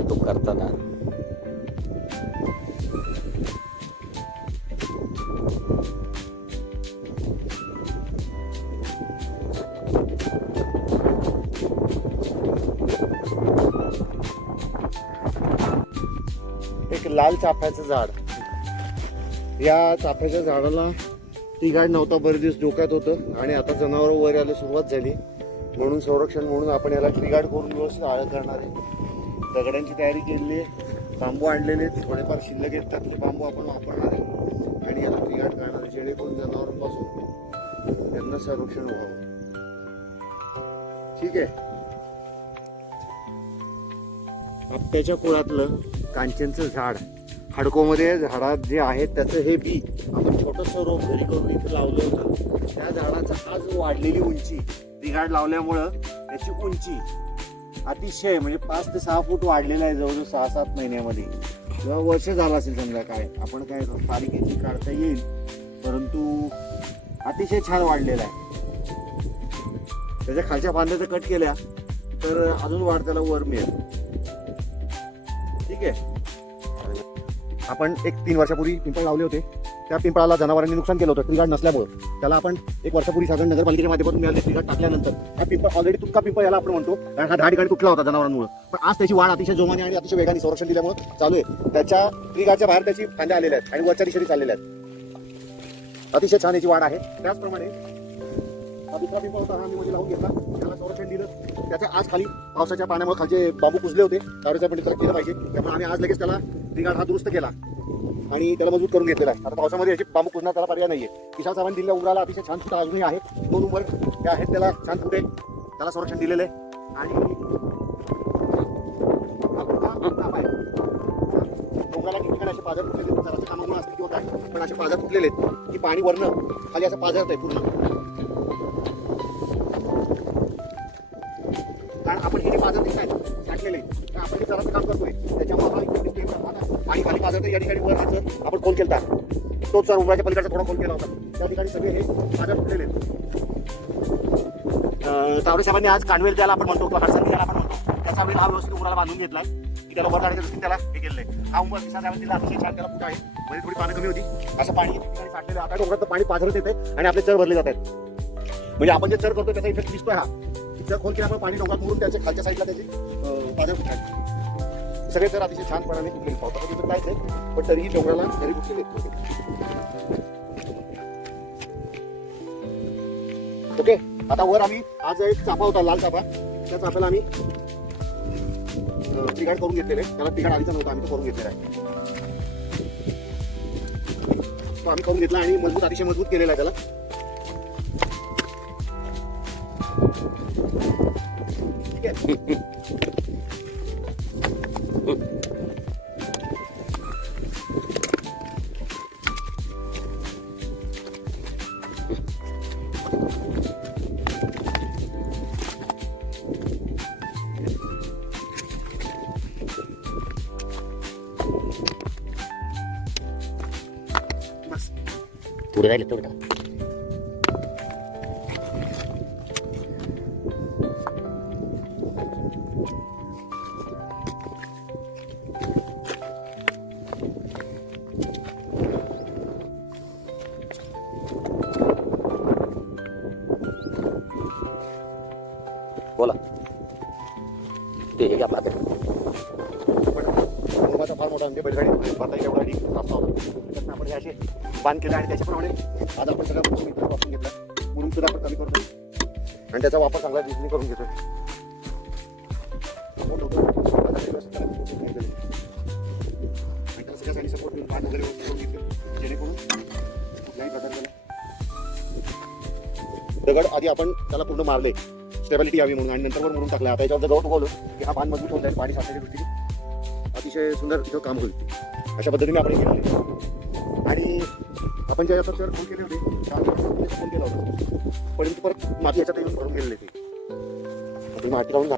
वाहतूक करताना. एक लाल चाफ्याचं झाड. या चाफ्याच्या झाडाला ती गाड नव्हता बरेच दिवस डोक्यात होतं आणि आता जनावर वगैरे यायला सुरुवात झाली. म्हणून संरक्षण म्हणून आपण याला ट्रिगार्ड करून व्यवस्थित आळ करणार आहे. दगडांची तयारी केलेली आहे. बांबू आणलेले थोडेफार शिल्लक आहेत. त्यातले बांबू आपण वापरणार आहे. आणि याला बिघाड करणार जेणेकरून जनावरांपासून त्यांना संरक्षण व्हावं. ठीक आहे. आपट्याच्या कुळातलं कांचनचं झाड. हडकोमध्ये झाडात जे आहे त्याचं हे बी आपण छोटस रोप घरी करून इथे लावलं होतं. त्या झाडाचं आज वाढलेली उंची. बिघाड लावल्यामुळं त्याची उंची अतिशय म्हणजे पाच ते सहा फूट वाढलेला आहे जवळजवळ सहा सात महिन्यामध्ये. किंवा वर्ष झालं असेल समजा काय आपण काय पालिकेची काढता येईल परंतु अतिशय छान वाढलेला आहे. त्याच्या खालच्या फांद्या कट केल्या तर अजून वाढ त्याला वर मिळेल. ठीक आहे? आपण एक तीन वर्षापूर्वी पिंपळ लावले होते. त्या पिंपळाला जनावरांनी नुकसान केलं होतं ट्रीगार्ड नसल्यामुळे. त्याला आपण एक वर्षापूर्वी साधारण नगरपालिकेच्या माध्यमातून मिळाले ट्रीगार्ड टाकल्यानंतर. हा पिंपळ ऑलरेडी तुटका पिंपळ याला आपण म्हणतो कारण हा दहा ठिकाणी तुटला होता जनावरांमुळे. पण आज त्याची वाढ अतिशय जोमाने आणि अतिशय वेगाने संरक्षण दिल्यामुळे चालू आहे. त्याच्या ट्रीगार्डच्या बाहेर त्याची फांद्या आलेल्या आहेत आणि वरच्या दिशेने चाललेल्या आहेत. अतिशय छान याची वाढ आहे. त्याचप्रमाणे हा दुसरा पिंपळ होता हा मी मध्ये म्हणजे लावून घेतला. त्याला संरक्षण दिलं. त्याचे आज खाली पावसाच्या पाण्यामुळे खालचे बांबू कुजले होते. त्यावेळेस आपण केलं पाहिजे. त्यामुळे आम्ही आज लगेच त्याला ट्रीगार्ड हा दुरुस्त केला. आणि त्याला मजबूत करून घेतलेला आहे. आता पावसामध्ये याची बांबू कुजणार त्याला पर्याय आहे किसान साहेबांनी दिलेल्या उमराला अतिशय छान फुट अजूनही आहे दोन उंबर ते आहेत त्याला छान फुटे. त्याला संरक्षण दिलेलं आहे. आणि आहे. डोंगराला ठिकठिकाणी असे पाझर फुटलेले आहेत. कामामुळे असतील किंवा काय पण असे पाझर फुटलेले आहेत की पाणी वरणं खाली असं पाझरत आहे पूर्ण. कारण आपण हे जे पाझर दिसत आहेत टाकलेले आपण हे जरासं काम करतोय. त्याच्यामुळे आणि पाणी खाली माझं या ठिकाणी वर सर आपण खोल केलता. तो सर उमराच्या पलीकडचा थोडा फोन केला होता. त्या ठिकाणी सगळे हे माझ्या फुटलेले तावडे साहेबांनी आज कानवेल त्याला आपण म्हणतो किंवा हडसंगी त्याला आपण म्हणतो. त्याचा वेळ हा व्यवस्थित उमराला बांधून घेतलाय. की त्याला वर काढायच्या दृष्टीने त्याला हे केलंय हा उंबर दिसा साहेबांनी दिला अतिशय छान त्याला कुठं आहे. म्हणजे थोडी पाणी कमी होती. असं पाणी साठलेलं आता डोंगरात पाणी पाझरत येते आणि आपले चर भरले जात आहेत. म्हणजे आपण जे चर करतो त्याचा इफेक्ट दिसतोय हा. त्या खोल केल्यामुळे पाणी डोंगरात मुरून त्याच्या खालच्या साईडला त्याची अं, पाझर सगळे तर अतिशय छानपणाने कुठले पावतात तिथं काहीच आहे? पण तरीही डोंगराला घरी फुटलेले ओके आता वर आम्ही आज एक चापा होता लाल चापा. त्या चाप्याला आम्ही तिघाड करून घेतलेले. त्याला तिघाड आधीचा नव्हता आम्ही तो करून घेतलेला आहे. तो आम्ही करून घेतला आणि मजबूत अतिशय मजबूत केलेला आहे त्याला. पुढे राहिले तेवढं टाका. बोला ते हे घ्या आपलं हातात. पण कुटुंबाचा फार मोठा म्हणजे बैलगाडी भरता येईल एवढा ढीक रस्ता होता त्यातनं आपण हे असे बांध केले आणि त्याच्याप्रमाणे आज आपण सगळ्या गोष्टी मित्र वापरून घेतला म्हणून सुद्धा आपण कमी करतो आणि त्याचा वापर चांगला दिसणे करून घेतोय. सगळ्यासाठी सपोर्ट देऊन बांध वगैरे करून घेतले जेणेकरून कुठल्याही प्रकारचा दगड आधी आपण त्याला पूर्ण मारले. स्टेबिलिटी यावी म्हणून आणि नंतर वर म्हणून टाकला. आता याच्यावर गवत उगवलं की हा बांध मजबूत होऊन जाईल. पाणी साठण्याच्या दृष्टीने. अतिशय सुंदर तिथं काम होईल अशा पद्धतीने आपण हे आणि आपण ज्या याचा फोन केले होते फोन केला होता परंतु परत माती याच्यात येऊन भरून गेलेले ते माती लावून